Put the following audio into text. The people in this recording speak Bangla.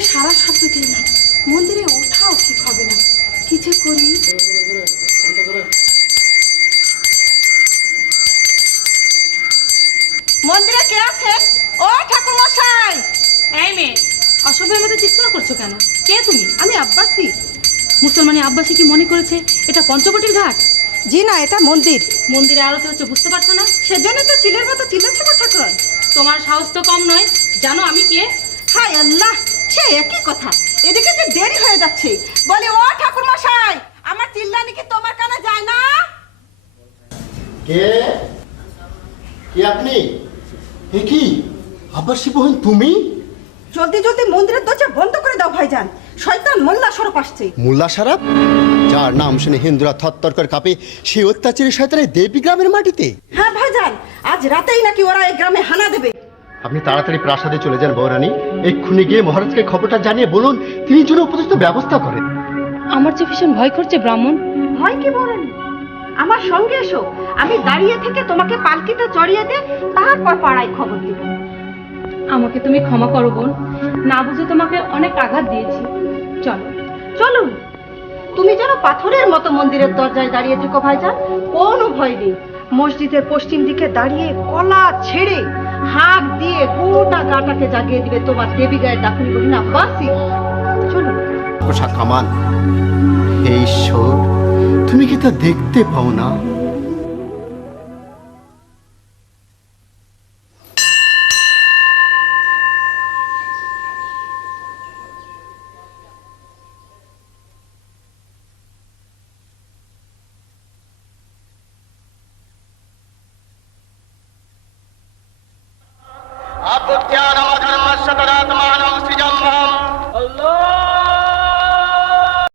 সারা শব্দ দিই না মন্দিরে ওঠাও ঠিক হবে না। কি যে করি? মন্দিরে কে আছেন ও ঠাকুর মশাই এই মেয়ে অসভ্যের মতো চিৎকার করছ কেন? কে তুমি? আমি আব্বাসি। মুসলমানি আব্বাসী কি মনে করেছে এটা পঞ্চবটির ঘাট? জি না এটা মন্দির। মন্দিরে আরতি হচ্ছে বুঝতে পারছ না? সেজন্য তো চিলের মতো চিল্লাচ্ছে না ঠাকুর। তোমার সাহস তো কম নয়। জানো আমি কে? হায় আল্লাহ! একই কথা। এদিকে যে দেরি হয়ে যাচ্ছে। বলে ও ঠাকুর মশাই আমার চিল্লানি কি তোমার কানে যায় না? কে? কে আপনি? এ কি? বহিন তুমি? জলদি জলদি মন্দিরের দরজা বন্ধ করে দাও ভাইজান। শয়তান মোল্লা সরপ আসছে। মোল্লা সারাপ যার নাম শুনে হিন্দুরা থরথর করে কাঁপে সেই অত্যাচারী শয়তানের দেবী গ্রামের মাটিতে? হ্যাঁ ভাইজান আজ রাতেই নাকি ওরা এই গ্রামে হানা দেবে। আপনি তাড়াতাড়ি প্রাসাদে চলে যান বৌরানী। এক্ষুনি গিয়ে মহারাজকে খবরটা জানিয়ে বলুন তিনি যেন উপযুক্ত ব্যবস্থা করেন। আমার যে ভীষণ ভয় করছে ব্রাহ্মণ। ভয় কি বলেন আমার সঙ্গে এসো। আমি দাঁড়িয়ে থেকে তোমাকে পালকিতে চড়িয়ে দে তারপর পাড়ায় খবর দিব। আমাকে তুমি ক্ষমা করো বোন। না বুঝে তোমাকে অনেক আঘাত দিয়েছি। চলো। চলুন। তুমি যেন পাথরের মতো মন্দিরের দরজায় দাঁড়িয়ে থেকো ভাইজান। কোনো ভয় নেই। মসজিদের পশ্চিম দিকে দাঁড়িয়ে কলা ছেড়ে হাঁক দিয়ে গোটা গাটাকে জাগিয়ে দিবে, তোমার দেবী গায়ে ডাকুনি বলি না, বাসি। চলুন কামান। হে ঈশ্বর, তুমি কি তা দেখতে পাও না? अपुत्यानमधर्मस्य तदात्मानं सृजम्भम् अल्लाह